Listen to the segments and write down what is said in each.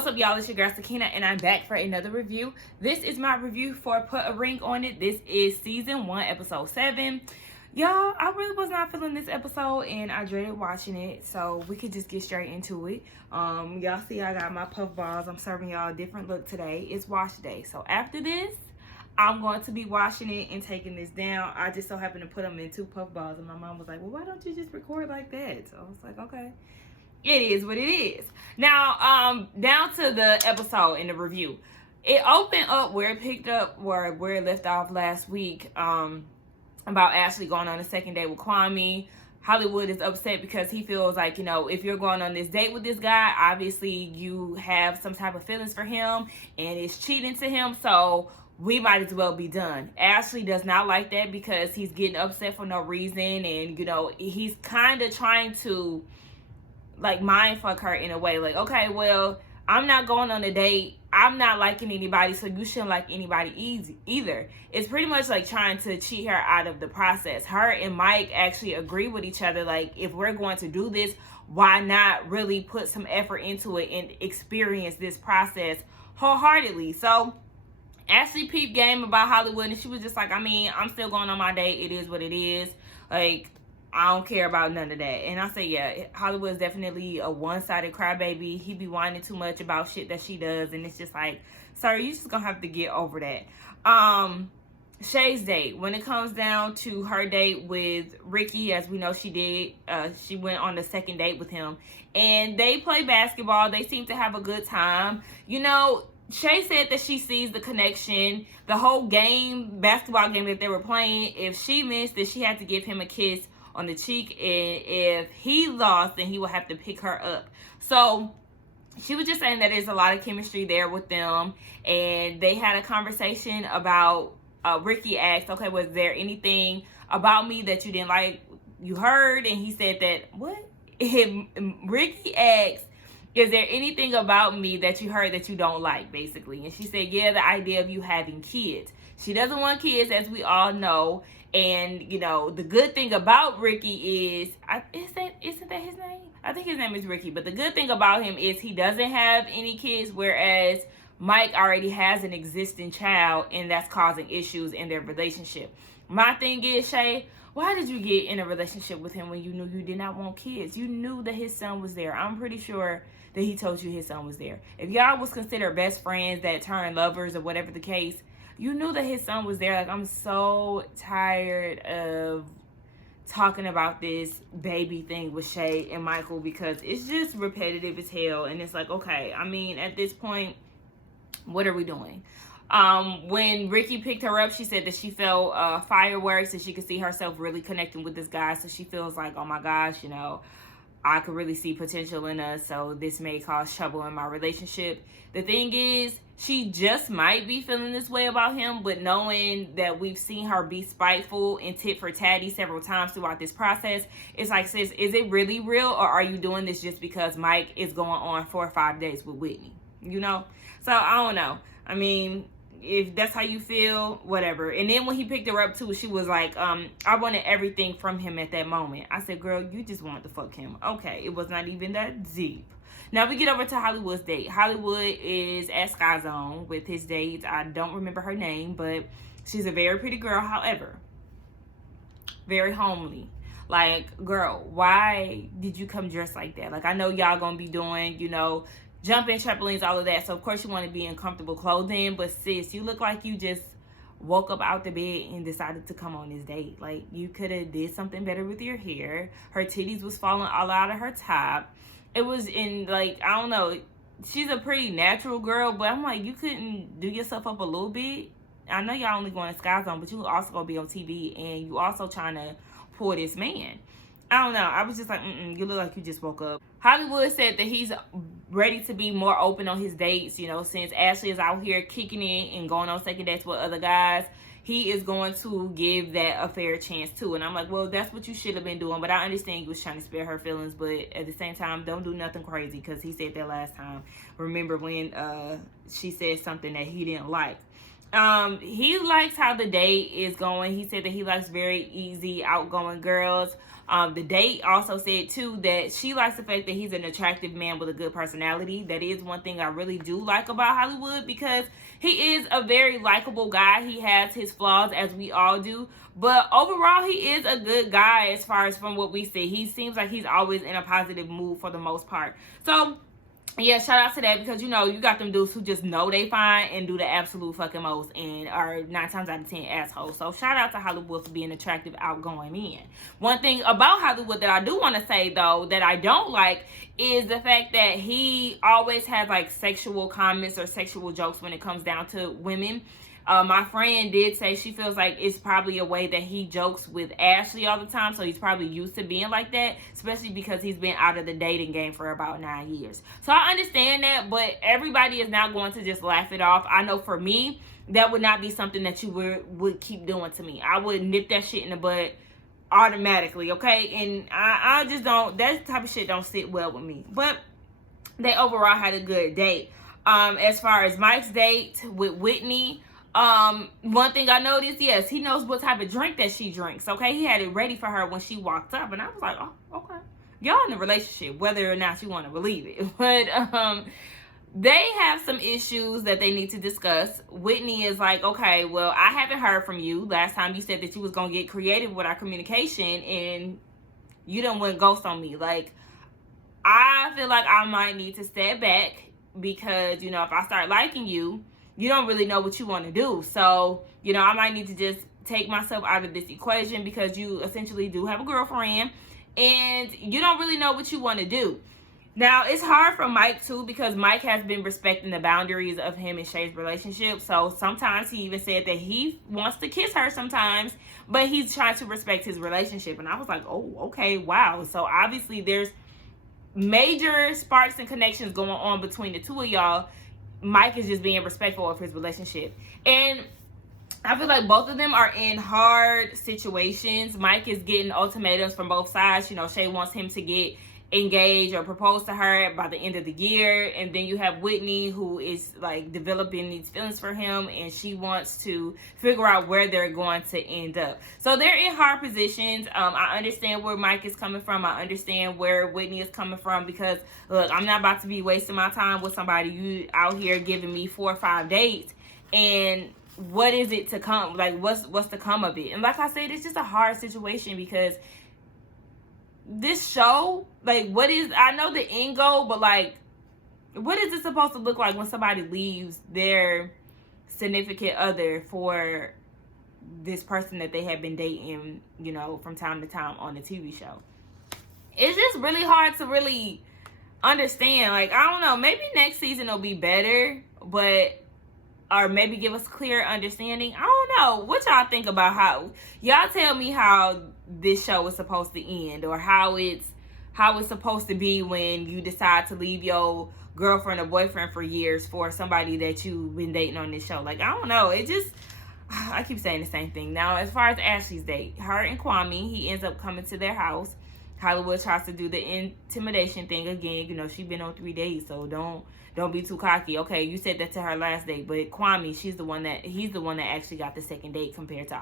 What's up, y'all? It's your girl Sakina, and I'm back for another review. This is my review for Put a Ring on It. This is season 1, episode 7. Y'all, I really was not feeling this episode, and I dreaded watching it, so we could just get straight into it. Y'all see I got my puff balls. I'm serving y'all a different look today. It's wash day, so after this, I'm going to be washing it and taking this down. I just so happened to put them in 2 puff balls, and my mom was like, well, why don't you just record like that? So I was like, okay. It is what it is. Now, down to the episode in the review. It opened up where it picked up where it left off last week, about Ashley going on a second date with Kwami. Hollywood is upset because he feels like, you know, if you're going on this date with this guy, obviously you have some type of feelings for him and it's cheating to him, so we might as well be done. Ashley does not like that because he's getting upset for no reason, and, you know, he's kind of trying to like mind fuck her in a way, like, okay, well, I'm not going on a date, I'm not liking anybody, so you shouldn't like anybody either. It's pretty much like trying to cheat her out of the process. Her and Mike actually agree with each other, like, if we're going to do this, why not really put some effort into it and experience this process wholeheartedly? So Ashley peeped game about Hollywood, and she was just like, I mean, I'm still going on my date, it is what it is, like, I don't care about none of that. And I say, yeah, Hollywood is definitely a one-sided crybaby. He be whining too much about shit that she does, and it's just like, sorry, you just gonna have to get over that. Shay's date, when it comes down to her date with Ricky, as we know she did, she went on the second date with him, and they play basketball. They seem to have a good time. You know, Shay said that she sees the connection. The whole game, basketball game that they were playing, if she missed it, she had to give him a kiss on the cheek, and if he lost, then he would have to pick her up. So she was just saying that there's a lot of chemistry there with them, and they had a conversation about, Ricky asked, okay, was there anything about me that you didn't like, you heard? And he said that, what? Ricky asked, is there anything about me that you heard that you don't like, basically? And she said, yeah, the idea of you having kids. She doesn't want kids, as we all know. And, you know, the good thing about Ricky is, isn't that his name? I think his name is Ricky. But the good thing about him is he doesn't have any kids, whereas Mike already has an existing child, and that's causing issues in their relationship. My thing is, Shay, why did you get in a relationship with him when you knew you did not want kids? You knew that his son was there. I'm pretty sure that he told you his son was there. If y'all was considered best friends that turned lovers or whatever the case, you knew that his son was there. Like, I'm so tired of talking about this baby thing with Shay and Michael because it's just repetitive as hell. And it's like, okay, I mean, at this point, what are we doing? When Ricky picked her up, she said that she felt fireworks, and she could see herself really connecting with this guy. So she feels like, oh my gosh, you know, I could really see potential in us, so this may cause trouble in my relationship. The thing is, she just might be feeling this way about him, but knowing that we've seen her be spiteful and tit for tatty several times throughout this process, it's like, sis, is it really real, or are you doing this just because Mike is going on 4 or 5 days with Whitney? You know? So, I don't know. I mean, if that's how you feel, whatever. And then when he picked her up too, she was like, I wanted everything from him at that moment. I said, girl, you just wanted to fuck him. Okay, it was not even that deep. Now we get over to Hollywood's date. Hollywood is at Sky Zone with his date. I don't remember her name, but she's a very pretty girl. However, very homely. Like, girl, why did you come dressed like that? Like, I know y'all gonna be doing, you know, jumping, trampolines, all of that. So, of course, you want to be in comfortable clothing. But, sis, you look like you just woke up out the bed and decided to come on this date. Like, you could have did something better with your hair. Her titties was falling all out of her top. It was in, like, I don't know. She's a pretty natural girl. But I'm like, you couldn't do yourself up a little bit? I know y'all only going to Sky Zone, but you also going to be on TV. And you also trying to pull this man. I don't know. I was just like, you look like you just woke up. Hollywood said that he's ready to be more open on his dates, you know, since Ashley is out here kicking it and going on second dates with other guys. He is going to give that a fair chance too. And I'm like, well, that's what you should have been doing. But I understand you was trying to spare her feelings. But at the same time, don't do nothing crazy, because he said that last time. Remember when she said something that he didn't like. He likes how the date is going. He said that he likes very easy, outgoing girls. The date also said too that she likes the fact that he's an attractive man with a good personality. That is one thing I really do like about Hollywood, because he is a very likable guy. He has his flaws, as we all do, but overall he is a good guy as far as from what we see. He seems like he's always in a positive mood for the most part. So yeah, shout out to that, because you know you got them dudes who just know they fine and do the absolute fucking most and are 9 times out of 10 assholes. So shout out to Hollywood for being attractive, outgoing men. One thing about Hollywood that I do want to say though that I don't like is the fact that he always has like sexual comments or sexual jokes when it comes down to women. My friend did say she feels like it's probably a way that he jokes with Ashley all the time, so he's probably used to being like that, especially because he's been out of the dating game for about 9 years. So I understand that, but everybody is not going to just laugh it off. I know for me, that would not be something that you would keep doing to me. I would nip that shit in the bud automatically, okay? And I just don't, that type of shit don't sit well with me. But they overall had a good date. As far as Mike's date with Whitney, one thing I noticed, yes, he knows what type of drink that she drinks, okay? He had it ready for her when she walked up, and I was like, oh, okay. Y'all in a relationship, whether or not you want to believe it. But, they have some issues that they need to discuss. Whitney is like, okay, well, I haven't heard from you. Last time you said that you was going to get creative with our communication, and you done went ghost on me. Like, I feel like I might need to step back, because, you know, if I start liking you, you don't really know what you want to do. So, you know, I might need to just take myself out of this equation, because you essentially do have a girlfriend and you don't really know what you want to do. Now, it's hard for Mike too, because Mike has been respecting the boundaries of him and Shay's relationship. So sometimes he even said that he wants to kiss her sometimes, but he's trying to respect his relationship. And I was like, oh, okay, wow. So obviously there's major sparks and connections going on between the two of y'all. Mike is just being respectful of his relationship. And I feel like both of them are in hard situations. Mike is getting ultimatums from both sides. You know, Shay wants him to get engaged or propose to her by the end of the year. And then you have Whitney, who is like developing these feelings for him, and she wants to figure out where they're going to end up. So they're in hard positions. I understand where Mike is coming from. I understand where Whitney is coming from, because look, I'm not about to be wasting my time with somebody you out here giving me 4 or 5 dates, and what is it to come? Like, what's to come of it? And like I said, it's just a hard situation, because this show, like, what is, I know the end goal, but like, what is it supposed to look like when somebody leaves their significant other for this person that they have been dating, you know, from time to time on the TV show? It's just really hard to really understand. Like, I don't know, maybe next season will be better, but or maybe give us clear understanding. I don't know. What y'all think about how, y'all tell me how this show is supposed to end, or how it's supposed to be when you decide to leave your girlfriend or boyfriend for years for somebody that you've been dating on this show. Like, I don't know. It just, I keep saying the same thing. Now, as far as Ashley's date, her and Kwami, he ends up coming to their house. Hollywood tries to do the intimidation thing again. You know, she's been on 3 days, so don't be too cocky. Okay, you said that to her last date, but Kwami, he's the one that actually got the second date compared to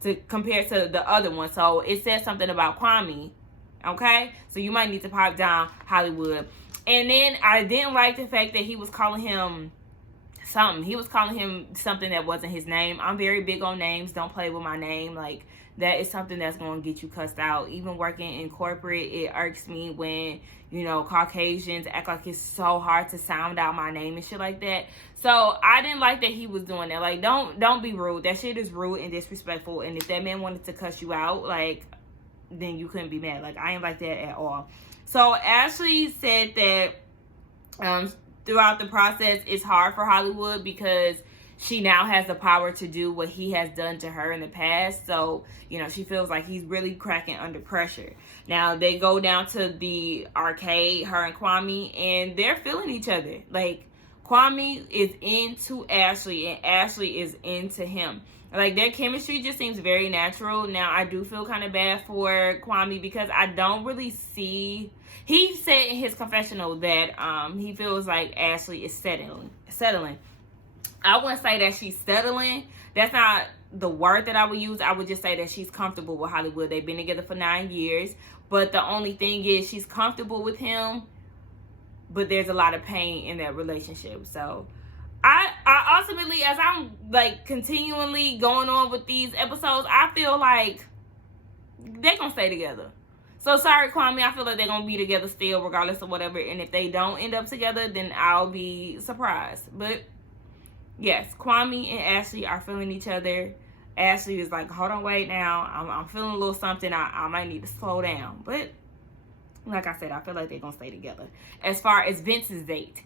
the other one. So it says something about Kwami. Okay, so you might need to pipe down, Hollywood. And then I didn't like the fact that he was calling him something. He was calling him something that wasn't his name. I'm very big on names. Don't play with my name. Like, that is something that's going to get you cussed out. Even working in corporate, it irks me when, you know, Caucasians act like it's so hard to sound out my name and shit like that. So I didn't like that he was doing that. Like, don't be rude. That shit is rude and disrespectful. And if that man wanted to cuss you out, like, then you couldn't be mad. Like, I ain't like that at all. So Ashley said that throughout the process, it's hard for Hollywood, because she now has the power to do what he has done to her in the past. So, you know, she feels like he's really cracking under pressure. Now, they go down to the arcade, her and Kwami, and they're feeling each other. Like, Kwami is into Ashley, and Ashley is into him. Like, their chemistry just seems very natural. Now, I do feel kind of bad for Kwami, because I don't really see... He said in his confessional that he feels like Ashley is settling. I wouldn't say that she's settling. That's not the word that I would use. I would just say that she's comfortable with Hollywood. They've been together for 9 years. But the only thing is she's comfortable with him. But there's a lot of pain in that relationship. So I ultimately, as I'm like continually going on with these episodes, I feel like they're going to stay together. So sorry, Kwami. I feel like they're going to be together still regardless of whatever. And if they don't end up together, then I'll be surprised. But yes, Kwami and Ashley are feeling each other. Ashley is like, hold on, wait now. I'm feeling a little something. I might need to slow down. But like I said, I feel like they're going to stay together. As far as Vince's date,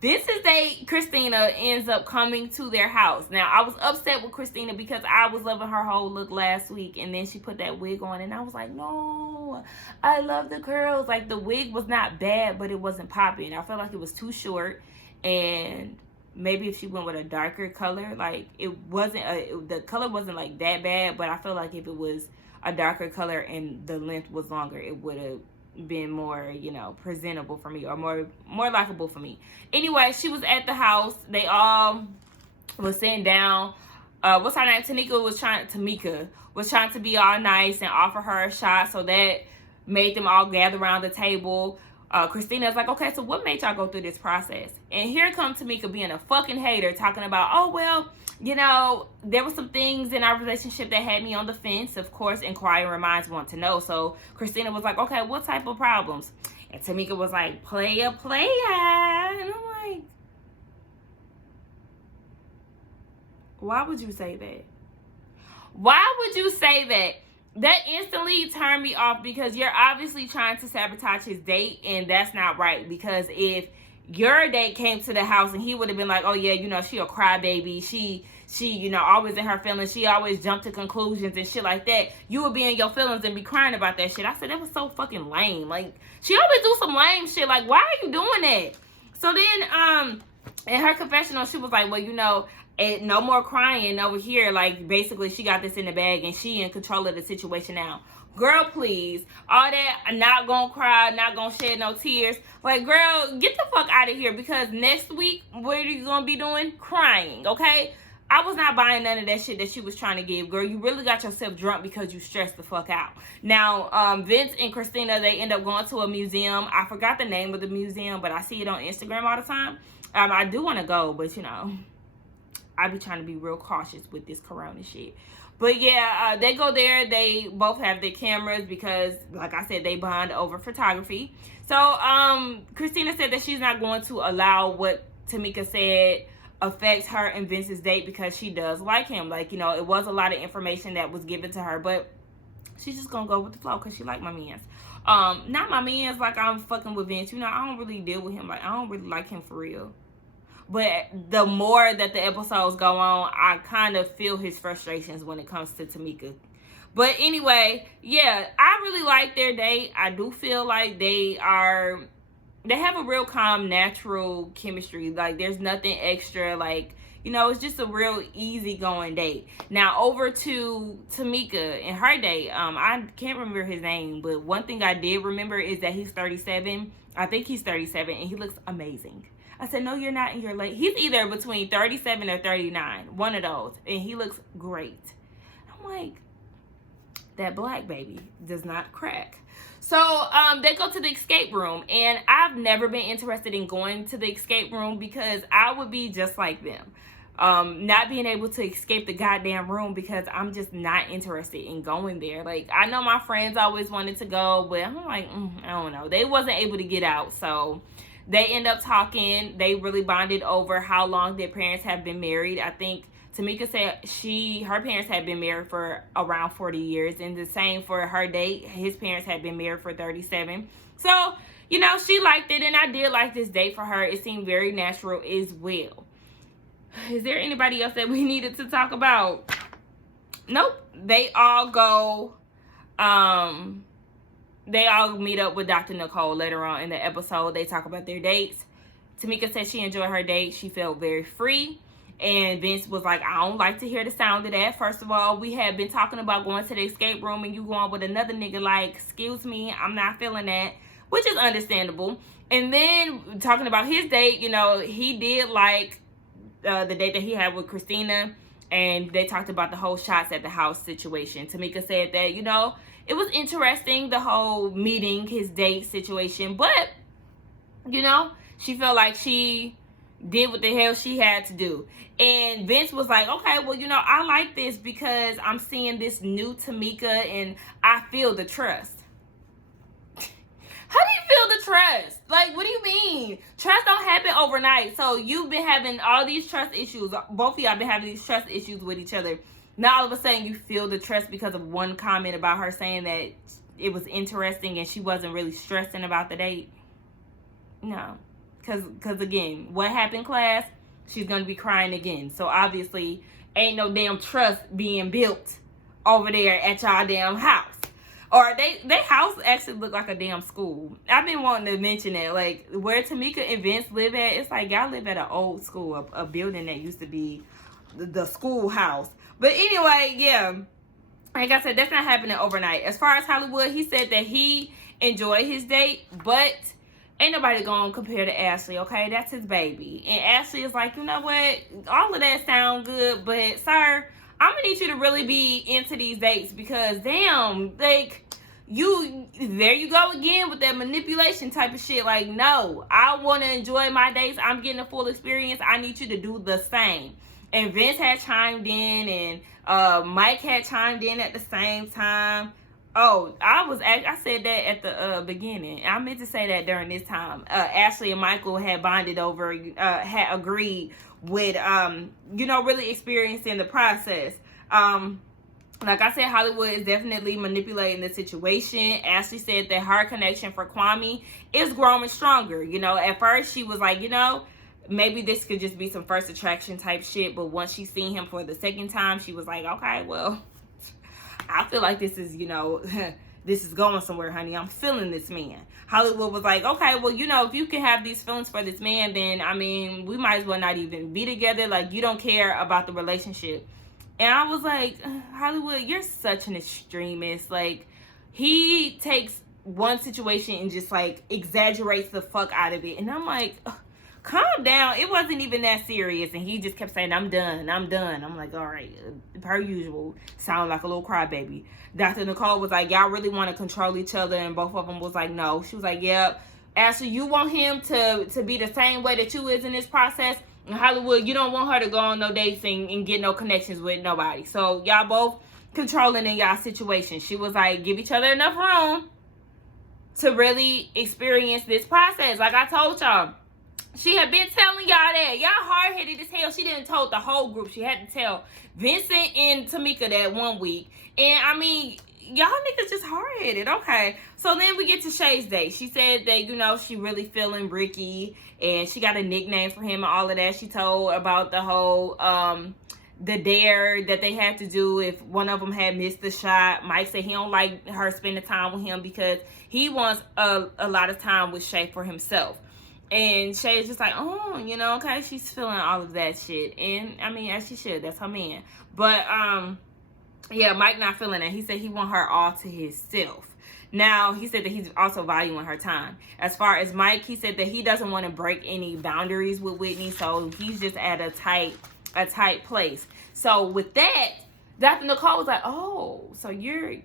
Vince's date, Christina ends up coming to their house. Now, I was upset with Christina because I was loving her whole look last week. And then she put that wig on. And I was like, no, I love the curls. Like, the wig was not bad, but it wasn't popping. I felt like it was too short. And maybe if she went with a darker color, like, it wasn't, the color wasn't like that bad. But I feel like if it was a darker color and the length was longer, it would have been more, you know, presentable for me, or more likable for me. Anyway, she was at the house. They all was sitting down. What's her name? Tamika was trying to be all nice and offer her a shot, so that made them all gather around the table. Christina's like, okay, so what made y'all go through this process? And here comes Tamika being a fucking hater, talking about, oh, well, you know, there were some things in our relationship that had me on the fence. Of course, inquiring minds want to know. So Christina was like, okay, what type of problems? And Tamika was like, playa. And I'm like, why would you say that? Why would you say that? That instantly turned me off, because you're obviously trying to sabotage his date, and that's not right. Because if your date came to the house and he would have been like, oh yeah, you know, she a crybaby, she you know, always in her feelings, she always jumped to conclusions and shit like that, you would be in your feelings and be crying about that shit. I said, that was so fucking lame. Like, she always do some lame shit. Like, why are you doing that? So then in her confessional, she was like, well, you know, no more crying over here. Like, basically, she got this in the bag and she in control of the situation now. Girl, please. All that, I'm not gonna cry, not gonna shed no tears. Like, girl, get the fuck out of here, because next week, what are you gonna be doing? Crying, okay? I was not buying none of that shit that she was trying to give. Girl, you really got yourself drunk because you stressed the fuck out. Now, Vince and Christina, they end up going to a museum. I forgot the name of the museum, but I see it on Instagram all the time. I do want to go, but, you know, I be trying to be real cautious with this corona shit. But yeah, they go there. They both have their cameras because, like I said, they bond over photography. So Christina said that she's not going to allow what Tamika said affect her and Vince's date, because she does like him. Like, you know, it was a lot of information that was given to her, but she's just gonna go with the flow because she like my mans. Not my mans like I'm fucking with Vince. You know, I don't really deal with him. Like, I don't really like him for real. But the more that the episodes go on, I kind of feel his frustrations when it comes to Tamika. But anyway, yeah, I really like their date. I do feel like they have a real calm, natural chemistry. Like, there's nothing extra. Like, you know, it's just a real easygoing date. Now, over to Tamika and her date. I can't remember his name, but one thing I did remember is that he's 37. I think he's 37, and he looks amazing. I said, no, you're not in your late. He's either between 37 or 39. One of those. And he looks great. I'm like, that black baby does not crack. So they go to the escape room. And I've never been interested in going to the escape room because I would be just like them. Not being able to escape the goddamn room, because I'm just not interested in going there. Like, I know my friends always wanted to go, but I'm like, I don't know. They wasn't able to get out, so they end up talking. They really bonded over how long their parents have been married. I think Tamika said her parents had been married for around 40 years. And the same for her date. His parents had been married for 37. So, you know, she liked it. And I did like this date for her. It seemed very natural as well. Is there anybody else that we needed to talk about? Nope. They all go, they all meet up with Dr. Nicole later on in the episode. They talk about their dates. Tamika said she enjoyed her date. She felt very free. And Vince was like, I don't like to hear the sound of that. First of all, we had been talking about going to the escape room and you going with another nigga. Like, excuse me, I'm not feeling that. Which is understandable. And then talking about his date, you know, he did like the date that he had with Christina, and they talked about the whole shots at the house situation. Tamika said that, you know, it was interesting, the whole meeting, his date situation, but, you know, she felt like she did what the hell she had to do. And Vince was like, okay, well, you know, I like this because I'm seeing this new Tamika and I feel the trust. How do you feel the trust? Like, what do you mean? Trust don't happen overnight. So you've been having all these trust issues. Both of y'all been having these trust issues with each other. Now all of a sudden you feel the trust because of one comment about her saying that it was interesting and she wasn't really stressing about the date. No. Because again, what happened, class? She's going to be crying again. So obviously ain't no damn trust being built over there at y'all damn house. Or they house actually look like a damn school. I've been wanting to mention it. Like, where Tamika and Vince live at, it's like y'all live at an old school, a building that used to be the schoolhouse. But anyway, yeah. Like I said, that's not happening overnight. As far as Hollywood, he said that he enjoyed his date, but ain't nobody gonna compare to Ashley, okay? That's his baby. And Ashley is like, you know what? All of that sound good, but sir, I'm gonna need you to really be into these dates because damn, like, there you go again with that manipulation type of shit. Like, no, I want to enjoy my dates. I'm getting a full experience. I need you to do the same. And Vince had chimed in, and Mike had chimed in at the same time. Oh, I said that at the beginning. I meant to say that during this time. Ashley and Michael had bonded over, had agreed with, you know, really experiencing the process. Like I said, Hollywood is definitely manipulating the situation. Ashley said that her connection for Kwami is growing stronger. You know, at first she was like, you know, maybe this could just be some first attraction type shit. But once she seen him for the second time, she was like, okay, well, I feel like this is, you know, this is going somewhere, honey. I'm feeling this man. Hollywood was like, okay, well, you know, if you can have these feelings for this man, then, I mean, we might as well not even be together. Like, you don't care about the relationship. And I was like, Hollywood, you're such an extremist. Like, he takes one situation and just, like, exaggerates the fuck out of it. And I'm like, calm down. It wasn't even that serious. And he just kept saying, I'm done. I'm done. I'm like, all right. Per usual. Sound like a little crybaby. Dr. Nicole was like, y'all really want to control each other? And both of them was like, no. She was like, yep. Ashley, you want him to be the same way that you is in this process? In Hollywood, you don't want her to go on no dates and get no connections with nobody. So y'all both controlling in y'all situation. She was like, give each other enough room to really experience this process. Like I told y'all, she had been telling y'all that. Y'all hard-headed as hell. She didn't told the whole group. She had to tell Vincent and Tamika that one week. And I mean, y'all niggas just hard-headed. Okay. So then we get to Shay's date. She said that, you know, she really feeling Ricky. And she got a nickname for him and all of that. She told about the whole, the dare that they had to do if one of them had missed the shot. Mike said he don't like her spending time with him because he wants a lot of time with Shay for himself. And Shay is just like, oh, you know, okay, she's feeling all of that shit. And, I mean, as she should. That's her man. But, yeah, Mike not feeling it. He said he want her all to himself. Now, he said that he's also valuing her time. As far as Mike, he said that he doesn't want to break any boundaries with Whitney, so he's just at a tight place. So with that, Dr. Nicole was like, oh, so you're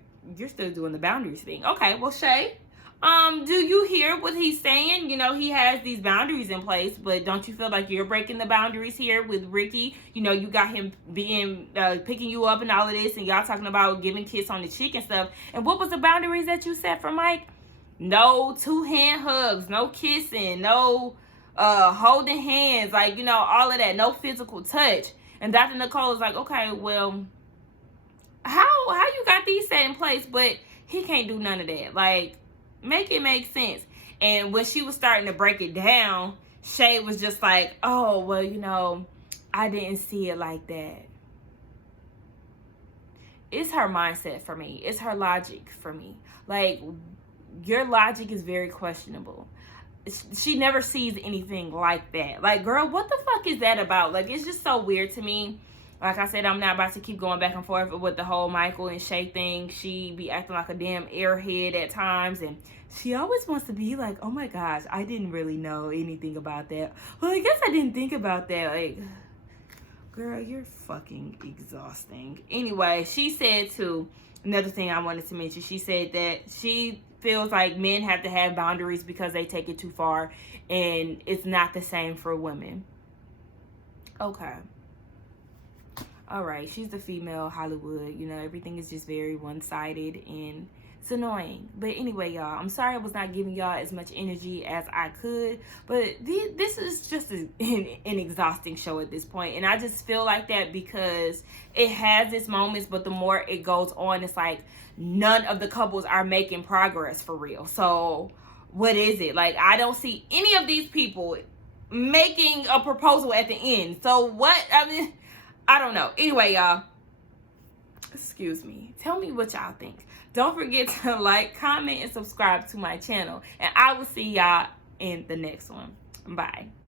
still doing the boundaries thing. Okay, well, Shay, do you hear what he's saying? You know, he has these boundaries in place, but don't you feel like you're breaking the boundaries here with Ricky? You know, you got him being, picking you up and all of this, and y'all talking about giving kiss on the cheek and stuff. And what was the boundaries that you set for Mike? No 2-hand hugs, no kissing, no holding hands, like, you know, all of that, no physical touch. And Dr. Nicole is like, okay, well, how you got these set in place, but he can't do none of that. Like, make it make sense. And when she was starting to break it down, Shay was just like, oh, well, you know, I didn't see it like that. It's her mindset for me. It's her logic for me. Like, your logic is very questionable. She never sees anything like that. Like, girl, what the fuck is that about? Like, it's just so weird to me. Like I said, I'm not about to keep going back and forth with the whole Michael and Shay thing. She be acting like a damn airhead at times. And she always wants to be like, oh my gosh, I didn't really know anything about that. Well, I guess I didn't think about that. Like, Girl, you're fucking exhausting. Anyway, she said too, another thing I wanted to mention, she said that she feels like men have to have boundaries because they take it too far, and it's not the same for women. Okay. All right, she's the female Hollywood. You know, everything is just very one-sided, and it's annoying. But anyway, y'all, I'm sorry I was not giving y'all as much energy as I could, but this is just an exhausting show at this point, and I just feel like that because it has its moments, but the more it goes on, it's like none of the couples are making progress for real. So what is it? Like, I don't see any of these people making a proposal at the end. So what? I mean, I don't know. Anyway, y'all, excuse me. Tell me what y'all think. Don't forget to like, comment, and subscribe to my channel. And I will see y'all in the next one. Bye.